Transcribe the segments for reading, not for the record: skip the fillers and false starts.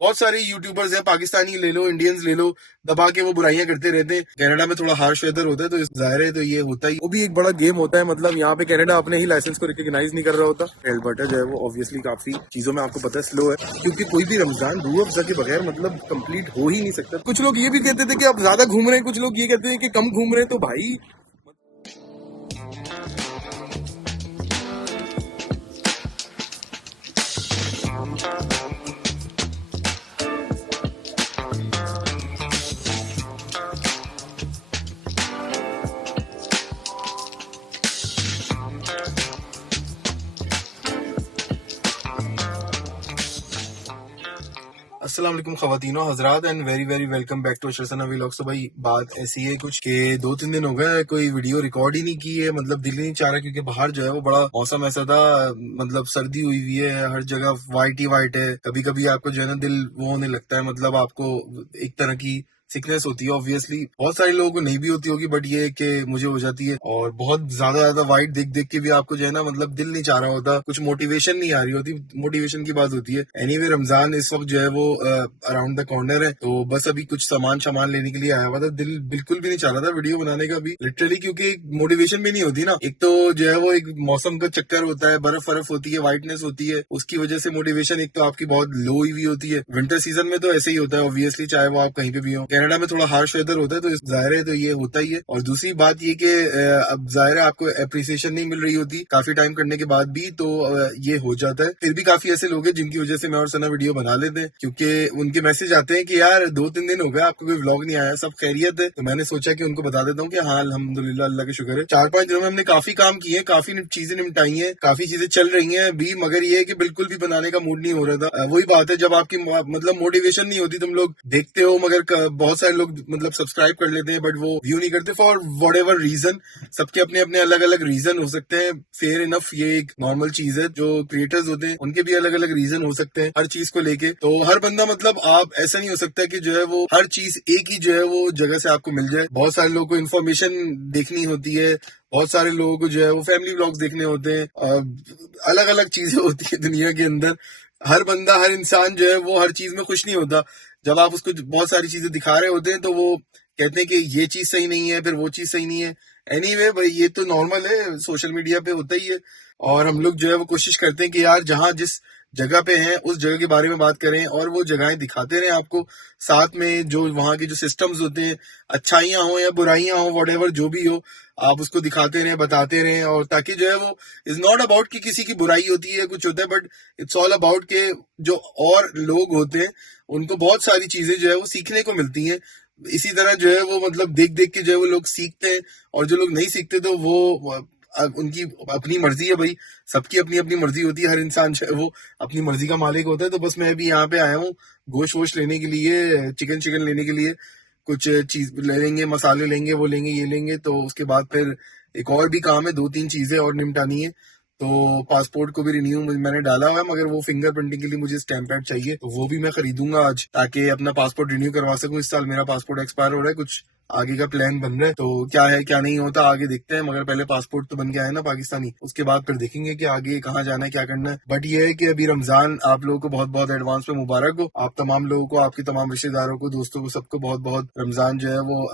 बहुत सारे यूट्यूबर्स हैं, पाकिस्तानी ले लो, इंडियंस ले लो, दबा के वो बुराइयां करते रहते हैं। कनाडा में थोड़ा हार्श वेदर होता है, तो जाहिर है तो ये होता ही, वो भी एक बड़ा गेम होता है। मतलब यहाँ पे कनाडा अपने ही लाइसेंस को रिकॉग्नाइज नहीं कर रहा होता। एल्बर्टा जो है वो ऑब्वियसली काफी चीजों में आपको पता है स्लो है, क्योंकि कोई भी रमजान रूह अफ़ज़ा के बगैर मतलब कंप्लीट हो ही नहीं सकता। कुछ लोग ये भी कहते थे कि आप ज्यादा घूम रहे हैं, कुछ लोग ये कहते हैं कि कम घूम रहे हैं, तो भाई अस्सलाम वालेकुम ख़वातीनो हज़रात and very very welcome back to अशरसना व्लॉग्स। तो भाई बात ऐसी है कुछ के 2-3 दिन हो गए कोई वीडियो रिकॉर्ड ही नहीं की है। मतलब दिल ही नहीं चाह रहा, क्योंकि बाहर जो है वो बड़ा मौसम ऐसा था, मतलब सर्दी हुई हुई है, हर जगह वाइट ही वाइट है। कभी कभी आपको जो है ना दिल वो होने लगता है, मतलब आपको एक तरह की सिकनेस होती है। ऑब्वियसली बहुत सारे लोगों को नहीं भी होती होगी, बट ये है कि मुझे हो जाती है। और बहुत ज्यादा वाइट देख देख के भी आपको जो है ना मतलब दिल नहीं चाह रहा होता, कुछ मोटिवेशन नहीं आ रही होती। मोटिवेशन की बात होती है। एनीवे रमजान इस वक्त जो है वो अराउंड द कॉर्नर है, तो बस अभी कुछ सामान लेने के लिए आया हुआ था। दिल बिल्कुल भी नहीं चाह रहा था वीडियो बनाने का भी, लिटरली, क्योंकि मोटिवेशन भी नहीं होती ना। एक तो जो है वो एक मौसम का चक्कर होता है, बर्फ होती है, वाइटनेस होती है, उसकी वजह से मोटिवेशन एक तो आपकी बहुत लो हुई होती है। विंटर सीजन में तो ऐसे ही होता है ऑब्वियसली, चाहे वो आप कहीं पे भी हो। कनाडा में थोड़ा हार्श वेदर होता है, तो जाहिर है तो ये होता ही है। और दूसरी बात ये कि अब जाहिर है आपको अप्रिसिएशन नहीं मिल रही होती काफी टाइम करने के बाद भी, तो ये हो जाता है। फिर भी काफी ऐसे लोग हैं जिनकी वजह से मैं और सना वीडियो बना लेते हैं, क्योंकि उनके मैसेज आते हैं कि यार 2-3 दिन हो गए आपको कोई व्लॉग नहीं आया, सब खैरियत है। तो मैंने सोचा कि उनको बता देता हूँ कि हाँ अल्हम्दुलिल्लाह, अल्लाह का शुक्र है। 4-5 दिनों में हमने काफी काम किए हैं, काफी चीजें निपटाई हैं, काफी चीजें चल रही हैं भी, मगर ये है कि बिल्कुल भी बनाने का मूड नहीं हो रहा था। वही बात है, जब आपकी मतलब मोटिवेशन नहीं होती, तुम लोग देखते हो मगर बहुत सारे लोग मतलब सब्सक्राइब कर लेते हैं, बट वो व्यू नहीं करते फॉर वट एवर रीजन। सबके अपने अपने अलग अलग रीजन हो सकते हैं, फेयर इनफ, ये एक नॉर्मल चीज है। जो क्रिएटर्स होते हैं उनके भी अलग अलग रीजन हो सकते हैं हर चीज को लेके। तो हर बंदा मतलब आप ऐसा नहीं हो सकता कि जो है वो हर चीज एक ही जो है वो जगह से आपको मिल जाए। बहुत सारे लोगों को इन्फॉर्मेशन देखनी होती है, बहुत सारे लोगों को जो है वो फैमिली व्लॉग्स देखने होते हैं, अलग अलग चीजें होती है दुनिया के अंदर। हर बंदा, हर इंसान जो है वो हर चीज में खुश नहीं होता। जब आप उसको बहुत सारी चीजें दिखा रहे होते हैं तो वो कहते हैं कि ये चीज सही नहीं है, फिर वो चीज सही नहीं है। एनीवे भाई ये तो नॉर्मल है, सोशल मीडिया पे होता ही है। और हम लोग जो है वो कोशिश करते हैं कि यार जहाँ जिस जगह पे हैं उस जगह के बारे में बात करें, और वो जगहें दिखाते रहें आपको। साथ में जो वहाँ के जो सिस्टम्स होते हैं, अच्छाइयाँ हो या बुराइयां हो, वट जो भी हो, आप उसको दिखाते रहें, बताते रहें। और ताकि जो है वो इज नॉट अबाउट कि किसी की बुराई होती है, कुछ होता है, बट इट्स ऑल अबाउट के जो और लोग होते हैं उनको बहुत सारी चीजें जो है वो सीखने को मिलती हैं। इसी तरह जो है वो मतलब देख देख के जो है वो लोग सीखते हैं। और जो लोग नहीं सीखते तो वो उनकी अपनी मर्जी है भाई, सबकी अपनी अपनी मर्जी होती है। हर इंसान जो है वो अपनी मर्जी का मालिक होता है। तो बस मैं भी यहाँ पे आया हूँ गोश्त वोश लेने के लिए, चिकन लेने के लिए। कुछ चीज ले लेंगे, मसाले लेंगे, वो लेंगे, ये लेंगे। तो उसके बाद फिर एक और भी काम है, 2-3 चीजें और निपटानी है। तो पासपोर्ट को भी रिन्यू मैंने डाला हुआ है, मगर वो फिंगर प्रिंटिंग के लिए मुझे स्टैम्प पैड चाहिए, तो वो भी मैं खरीदूंगा आज, ताकि अपना पासपोर्ट रिन्यू करवा सकूं। इस साल मेरा पासपोर्ट एक्सपायर हो रहा है, कुछ आगे का प्लान बन रहा है, तो क्या है क्या नहीं होता आगे देखते हैं। मगर पहले पासपोर्ट तो बन गया है ना पाकिस्तानी, उसके बाद फिर देखेंगे कि आगे कहाँ जाना है, क्या करना है। बट ये है कि अभी रमजान आप लोगों को बहुत बहुत एडवांस में मुबारक हो। आप तमाम लोगों को, आपके तमाम रिश्तेदारों को, दोस्तों को, सबको बहुत बहुत रमजान जो है वो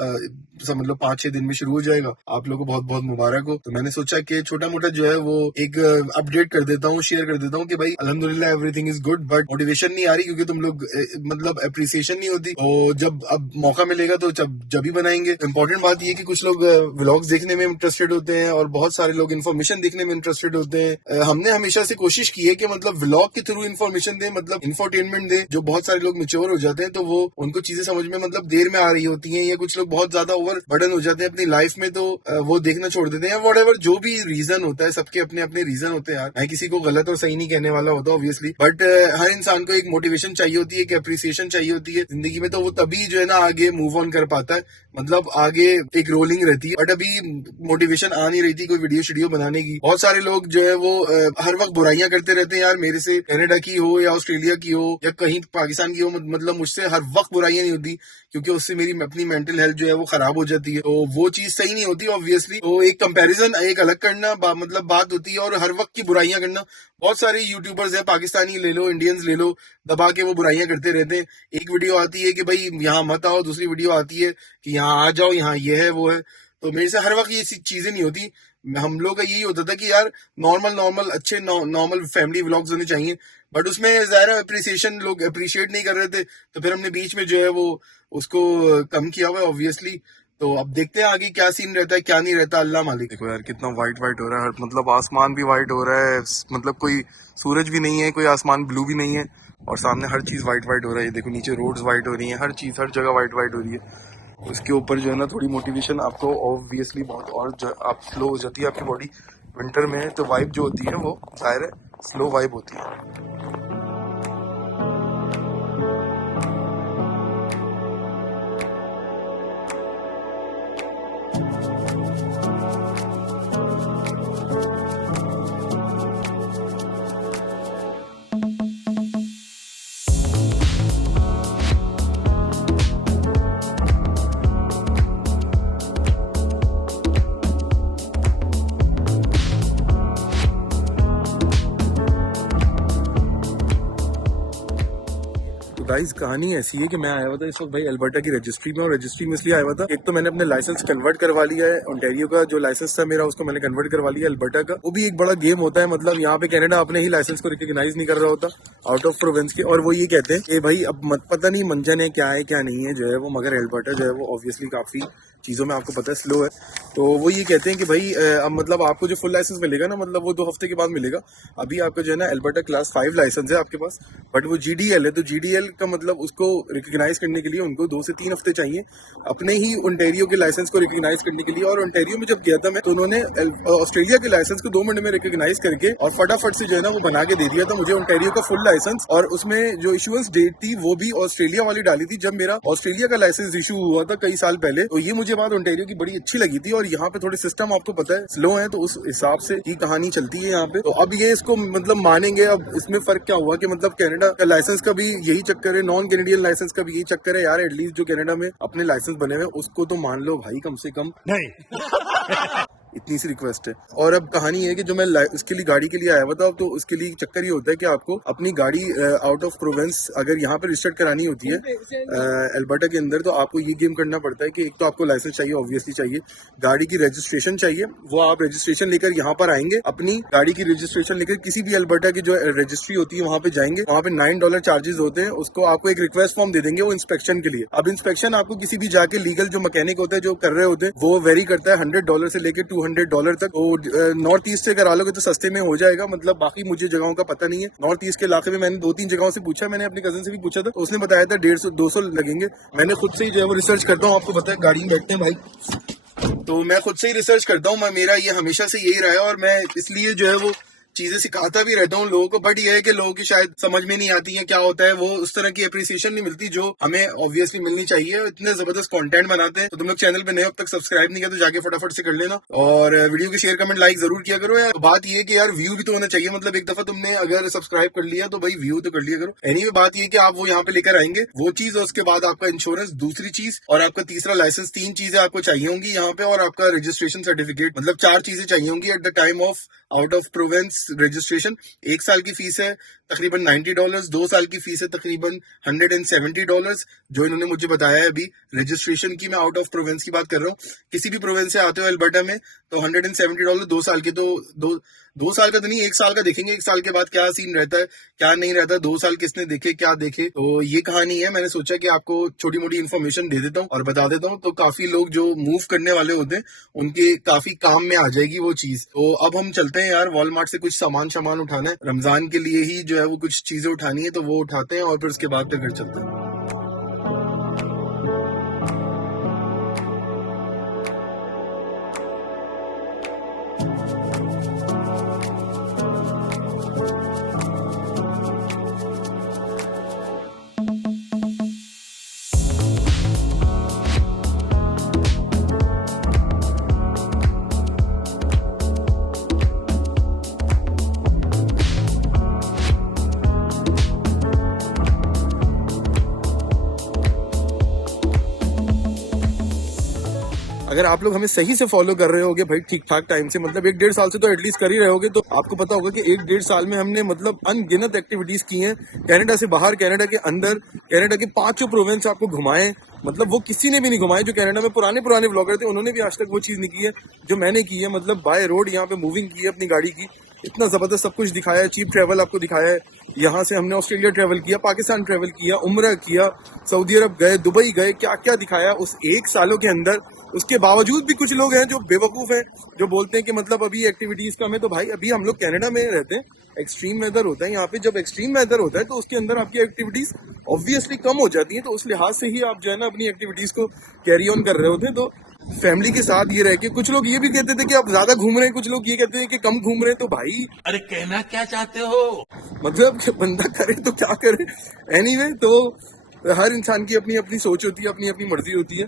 समझ लो 5-6 दिन में शुरू हो जाएगा। आप लोगों को बहुत बहुत मुबारक हो। तो मैंने सोचा कि छोटा मोटा जो है वो एक अपडेट कर देता हूँ, शेयर कर देता हूँ कि भाई अल्हम्दुलिल्लाह everything is good, but motivation नहीं आ रही, क्योंकि तुम लोग मतलब अप्रिसिएशन नहीं होती। तो जब अब मौका मिलेगा तो जब ही बनाएंगे। इंपॉर्टेंट बात ये कि कुछ लोग व्लॉग्स देखने में इंटरेस्टेड होते हैं, और बहुत सारे लोग इन्फॉर्मेशन देखने में इंटरेस्टेड होते हैं। हमने हमेशा से कोशिश की है कि मतलब व्लॉग के थ्रू इन्फॉर्मेशन दें, मतलब इंफोटेनमेंट दें। जो बहुत सारे लोग मेच्योर हो जाते हैं तो वो उनको चीजें समझ में मतलब देर में आ रही होती हैं, या कुछ लोग बहुत ज्यादा ओवर बर्डन हो जाते हैं अपनी लाइफ में, तो वो देखना छोड़ देते हैं। वट एवर जो भी रीजन होता है, सबके अपने अपने रीजन होते हैं यार। मैं किसी को गलत और सही नहीं कहने वाला होता ऑब्वियसली, बट हर इंसान को एक मोटिवेशन चाहिए होती है, एक अप्रिसिएशन चाहिए होती है जिंदगी में, तो वो तभी जो है ना आगे मूव ऑन कर पाता है, मतलब आगे एक रोलिंग रहती है। बट अभी मोटिवेशन आ नहीं रही थी कोई वीडियो बनाने की। बहुत सारे लोग जो है वो हर वक्त बुराइयां करते रहते हैं यार, मेरे से कनाडा की हो या ऑस्ट्रेलिया की हो या कहीं पाकिस्तान की हो, मतलब मुझसे हर वक्त बुराइयां नहीं होती, क्योंकि उससे मेरी अपनी मेंटल हेल्थ जो है वो खराब हो जाती है। तो वो चीज सही नहीं होती ऑब्वियसली। तो एक कंपैरिजन एक अलग करना मतलब बात होती है, और हर वक्त की बुराइयां करना। बहुत सारे यूट्यूबर्स हैं, पाकिस्तानी ले लो, इंडियंस ले लो, दबा के वो बुराइयां करते रहते हैं। एक वीडियो आती है कि भाई यहाँ मत आओ, दूसरी वीडियो आती है कि यहाँ आ जाओ, यहाँ ये है वो है। तो मेरे से हर वक्त ये चीजें नहीं होती। हम लोग का यही होता था कि यार नॉर्मल नॉर्मल अच्छे नॉर्मल फैमिली व्लॉग्स होने चाहिए, बट उसमें ज़ाहिर अप्रिसिएशन लोग अप्रिशिएट नहीं कर रहे थे, तो फिर हमने बीच में जो है वो उसको कम किया हुआ है ऑब्वियसली। तो अब देखते हैं आगे क्या सीन रहता है क्या नहीं रहता, अल्लाह मालिक। देखो यार कितना वाइट वाइट हो रहा है, मतलब आसमान भी वाइट हो रहा है, मतलब कोई सूरज भी नहीं है, कोई आसमान ब्लू भी नहीं है, और सामने हर चीज़ वाइट वाइट हो रहा है। देखो नीचे रोड्स वाइट हो रही है, हर चीज़ हर जगह वाइट वाइट हो रही है। उसके ऊपर जो है ना थोड़ी मोटिवेशन आपको ऑब्वियसली बहुत और आप स्लो हो जाती है आपकी बॉडी विंटर में, तो वाइब जो होती है वो जाहिर है स्लो वाइब होती है। गाइस कहानी ऐसी है कि मैं आया हुआ था इस वक्त भाई अल्बर्टा की रजिस्ट्री में, और रजिस्ट्री में इसलिए आया हुआ था, एक तो मैंने अपने लाइसेंस कन्वर्ट करवा लिया है, ओंटारियो का जो लाइसेंस था मेरा उसको मैंने कन्वर्ट करवा लिया अल्बर्टा का। वो भी एक बड़ा गेम होता है, मतलब यहाँ पे कनाडा अपने ही लाइसेंस को रिकॉग्नाइज नहीं कर रहा होता आउट ऑफ प्रोविंस के, और वो ये कहते हैं कि भाई अब मत पता नहीं मंजन है क्या नहीं है जो है वो, मगर अल्बर्टा जो है वो ऑब्वियसली काफी चीज़ों में आपको पता है स्लो है। तो वो ये कहते हैं कि भाई अब मतलब आपको जो फुल लाइसेंस मिलेगा ना, मतलब वो 2 हफ्ते के बाद मिलेगा। अभी आपका जो है ना अल्बर्टा क्लास 5 लाइसेंस है आपके पास, बट वो GDL है, तो GDL का मतलब उसको रिकॉग्नाइज करने के लिए उनको 2 से 3 हफ्ते चाहिए अपने ही ओंटारियो के लाइसेंस को रिकॉग्नाइज करने के लिए। और ओंटारियो में जब गया था मैं, तो उन्होंने ऑस्ट्रेलिया के लाइसेंस को 2 मिनट में रिकॉग्नाइज करके और फटाफट से जो है ना वो बना के दे दिया था मुझे ओंटारियो का फुल लाइसेंस। और उसमें जो इशुएंस डेट थी वो भी ऑस्ट्रेलिया वाली डाली थी जब मेरा ऑस्ट्रेलिया का लाइसेंस इशू हुआ था कई साल पहले। तो ये मुझे बात ओंटारियो की बड़ी अच्छी लगी थी, और यहाँ पे थोड़े सिस्टम आपको पता है स्लो है, तो उस हिसाब से ही कहानी चलती है यहाँ पे। तो अब ये इसको मतलब मानेंगे। अब इसमें फर्क क्या हुआ कि मतलब कनाडा का लाइसेंस का भी यही चक्कर है, नॉन कैनेडियन लाइसेंस का भी यही चक्कर है यार। एटलीस्ट जो कनाडा में अपने लाइसेंस बने हुए उसको तो मान लो भाई कम से कम नहीं। इतनी सी रिक्वेस्ट है। और अब कहानी है कि जो मैं उसके लिए गाड़ी के लिए आया हुआ था, तो उसके लिए चक्कर ये होता है कि आपको अपनी गाड़ी आउट ऑफ प्रोविंस अगर यहाँ पे रजिस्टर्ड करानी होती है अल्बर्टा के अंदर, तो आपको ये गेम करना पड़ता है कि एक तो आपको लाइसेंस चाहिए, ऑब्वियसली चाहिए, गाड़ी की रजिस्ट्रेशन चाहिए। वो आप रजिस्ट्रेशन लेकर यहाँ पर आएंगे, अपनी गाड़ी की रजिस्ट्रेशन लेकर किसी भी अल्बर्टा की जो रजिस्ट्री होती है वहाँ पे जाएंगे, वहाँ पे $9 चार्जेस होते हैं। उसको आपको एक रिक्वेस्ट फॉर्म दे देंगे वो इंस्पेक्शन के लिए। अब इंस्पेक्शन आपको किसी भी जाके लीगल जो मैकेनिक होता है जो कर रहे होते हैं वो वेरी करता है $100 से लेकर $200 तक। वो नॉर्थ ईस्ट से करा लोगे तो सस्ते में हो जाएगा, मतलब बाकी मुझे जगहों का पता नहीं है। नॉर्थ ईस्ट के इलाके में मैंने 2-3 जगहों से पूछा, मैंने अपने कजन से भी पूछा था, तो उसने बताया था 150-200 लगेंगे। मैंने खुद से ही जो है वो रिसर्च करता हूँ, आपको पता है गाड़ी में बैठते हैं भाई, तो मैं खुद से ही रिसर्च करता हूँ। मेरा ये हमेशा से यही रहा है, और मैं इसलिए जो है वो चीजें सिखाता भी रहता हूँ लोगों को। बट ये है कि लोगों की शायद समझ में नहीं आती है क्या होता है, वो उस तरह की अप्रिसिएशन नहीं मिलती जो हमें ऑब्वियसली मिलनी चाहिए। इतने जबरदस्त कंटेंट बनाते हैं, तो तुम लोग चैनल पे नए अब तक सब्सक्राइब नहीं किया तो जाके फटाफट से कर लेना, और वीडियो की शेयर कमेंट लाइक जरूर किया करो यार। बात ये है कि यार व्यू भी तो होना चाहिए, मतलब एक दफा तुमने अगर सब्सक्राइब कर लिया तो भाई व्यू तो कर लिया करो। एनीवे बात ये कि आप वो यहाँ पे लेकर आएंगे वो चीज, और उसके बाद आपका इंश्योरेंस दूसरी चीज, और आपका तीसरा लाइसेंस, 3 चीजें आपको चाहिए होंगी यहाँ पे, और आपका रजिस्ट्रेशन सर्टिफिकेट, मतलब 4 चीजें चाहिए होंगी at the time of out of province registration. 1 साल की फीस है तकरीबन $90, 2 साल की फीस है तकरीबन $170, जो इन्होंने मुझे बताया है अभी रजिस्ट्रेशन की। मैं आउट ऑफ प्रोविंस की बात कर रहा हूँ, किसी भी प्रोविंस से आते हो अल्बर्टा में तो $170 2 साल के। तो 2 साल का तो नहीं, 1 साल का देखेंगे, 1 साल के बाद क्या सीन रहता है क्या नहीं रहता, 2 साल किसने देखे क्या देखे। तो ये कहानी है, मैंने सोचा कि आपको छोटी मोटी इन्फॉर्मेशन दे देता हूँ और बता देता हूँ, तो काफी लोग जो मूव करने वाले होते हैं उनके काफी काम में आ जाएगी वो चीज। तो अब हम चलते हैं यार, वॉलमार्ट से कुछ सामान उठाना है, रमजान के लिए ही जो है वो कुछ चीजें उठानी है, तो वो उठाते हैं और फिर उसके बाद फिर घर चलते हैं। अगर आप लोग हमें सही से फॉलो कर रहे होगे भाई ठीक ठाक टाइम से, मतलब 1-1.5 साल से तो एटलीस्ट कर ही रहे होगे, तो आपको पता होगा कि 1-1.5 साल में हमने मतलब अनगिनत एक्टिविटीज की हैं। कनाडा से बाहर, कनाडा के अंदर, कनाडा के 5 प्रोविंस आपको घुमाए, मतलब वो किसी ने भी नहीं घुमाए। जो कनाडा में पुराने व्लॉगर थे उन्होंने भी आज तक वो चीज नहीं की है जो मैंने की है। मतलब बाय रोड यहाँ पे मूविंग की है अपनी गाड़ी की, इतना जबरदस्त सब कुछ दिखाया है। चीप ट्रैवल आपको दिखाया है। यहाँ से हमने ऑस्ट्रेलिया ट्रैवल किया, पाकिस्तान ट्रैवल किया, उम्रा किया, सऊदी अरब गए, दुबई गए, क्या क्या दिखाया उस 1 सालों के अंदर। उसके बावजूद भी कुछ लोग हैं जो बेवकूफ हैं, जो बोलते हैं कि मतलब अभी एक्टिविटीज कम है। तो भाई अभी हम लोग कनाडा में रहते हैं, एक्सट्रीम वेदर होता है यहाँ पे। जब एक्सट्रीम वेदर होता है तो उसके अंदर आपकी एक्टिविटीज ऑब्वियसली कम हो जाती है। तो उस लिहाज से ही आप जो है ना अपनी एक्टिविटीज को कैरी ऑन कर रहे होते हैं। तो फैमिली के साथ ये रह के कुछ लोग ये भी कहते थे कि आप ज्यादा घूम रहे हैं, कुछ लोग ये कहते हैं कि कम घूम रहे हैं। तो भाई अरे कहना क्या चाहते हो? मतलब बंदा करे तो क्या करे। एनीवे, तो हर इंसान की अपनी अपनी सोच होती है, अपनी अपनी मर्जी होती है।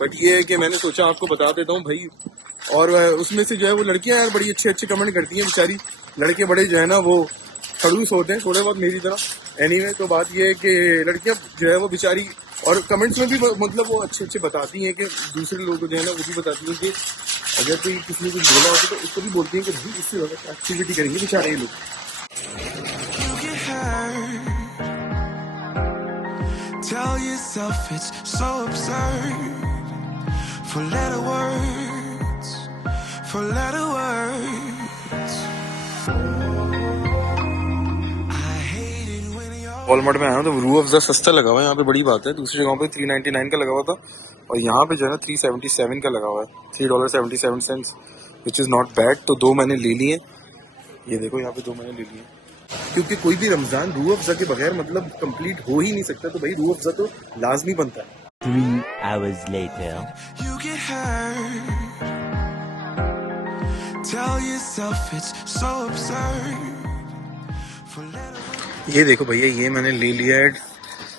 बट ये है कि मैंने सोचा आपको बता देता हूँ भाई। और उसमें से जो है वो लड़कियां यार बड़ी अच्छे अच्छे कमेंट करती हैं बेचारी। लड़के बड़े जो है ना वो खड़ूस होते हैं थोड़े बहुत मेरी तरह। एनीवे, तो बात ये है कि लड़कियां जो है वो बेचारी, और कमेंट्स में भी मतलब वो अच्छे अच्छे बताती हैं कि दूसरे लोगों को जो है ना वो भी बताती हैं कि अगर कोई किसी ने कुछ बोला होता तो उसको भी बोलती हैं कि भाई इससे ज़्यादा एक्टिविटी करेंगे बेचारे ये लोग। Tell yourself it's so absurd. For letter words, for letter words. I hate it when you're Walmart में आया हूँ तो रूह अफ़ज़ा सस्ता लगा हुआ है यहाँ पे, बड़ी बात है। दूसरी जगहों पे 399 का लगा हुआ था और यहाँ पे जो है ना 377 का लगा हुआ है, $3.77, विच इज़ नॉट बैड। तो 2 मैंने ले लिए। ये देखो यहाँ पे 2 मैंने ले लिए, क्योंकि कोई भी रमजान रूह अफ़ज़ा के बगैर मतलब कंप्लीट हो ही नहीं सकता। तो भाई रूह अफ़ज़ा तो लाजमी बनता है। 3 hours later. you get hurt. Tell yourself it's so absurd. For letter words. ये देखो भैया, ये मैंने ले लिया है।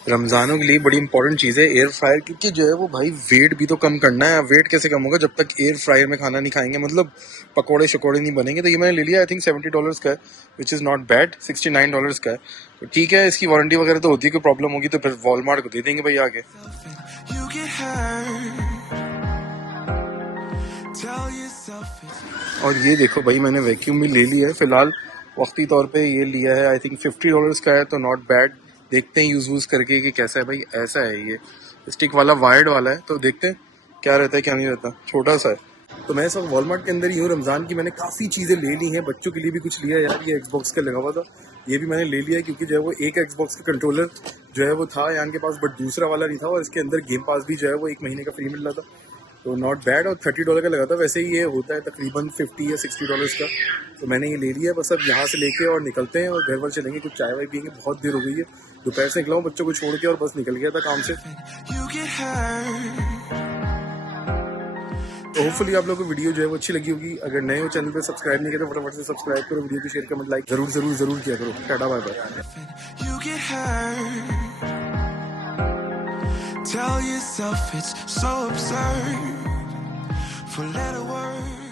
रमजानों के लिए बड़ी इंपॉर्टेंट चीज़ है एयर फ्रायर, क्योंकि जो है वो भाई वेट भी तो कम करना है। वेट कैसे कम होगा जब तक एयर फ्रायर में खाना नहीं खाएंगे, मतलब पकोड़े शकोड़े नहीं बनेंगे। तो ये मैंने ले लिया, आई थिंक $70 का है, विच इज़ नॉट बैड। $69 का है, तो ठीक है। इसकी वारंटी वगैरह तो होती है, कोई प्रॉब्लम होगी तो फिर वॉलमार्ट को दे देंगे भाई आगे। You get hurt. Tell yourself it's और ये देखो भाई, मैंने वैक्यूम भी ले लिया है फिलहाल वक्ती तौर पे। ये लिया है आई थिंक $50 का है, तो नॉट बैड। देखते हैं यूज़ वूज़ करके कि कैसा है भाई। ऐसा है, ये स्टिक वाला वायर्ड वाला है, तो देखते हैं क्या रहता है क्या नहीं रहता। छोटा सा है। तो मैं सब वॉलमार्ट के अंदर ही हूँ। रमज़ान की मैंने काफ़ी चीज़ें ले ली हैं। बच्चों के लिए भी कुछ लिया यार। ये एक्सबॉक्स का लगा हुआ था, ये भी मैंने ले लिया, क्योंकि जो है वो एक एक्सबॉक्स का कंट्रोलर जो है वो था यान के पास, बट दूसरा वाला नहीं था। और इसके अंदर गेम पास भी जो है वो 1 महीने का फ्री मिल रहा था, तो नॉट बैड। और $30 का लगा था। वैसे ही ये होता है तकरीबन $50 या $60 का। तो मैंने ये ले लिया। बस अब यहाँ से लेके और निकलते हैं और घर वर चलेंगे, कुछ चाय वाय पियेंगे। बहुत देर हो गई है, दोपहर से निकला हूँ बच्चों को छोड़ के और बस निकल गया था काम से। you get hurt. तो होपफुली आप लोगों को वीडियो जो है वो अच्छी लगी होगी। अगर नए हो चैनल पे सब्सक्राइब नहीं किया तो फटाफट से सब्सक्राइब करो, वीडियो को शेयर कमेंट लाइक जरूर जरूर जरूर किया करो। Tata bye bye. You get hurt. Tell yourself it's so absurd. For letter words.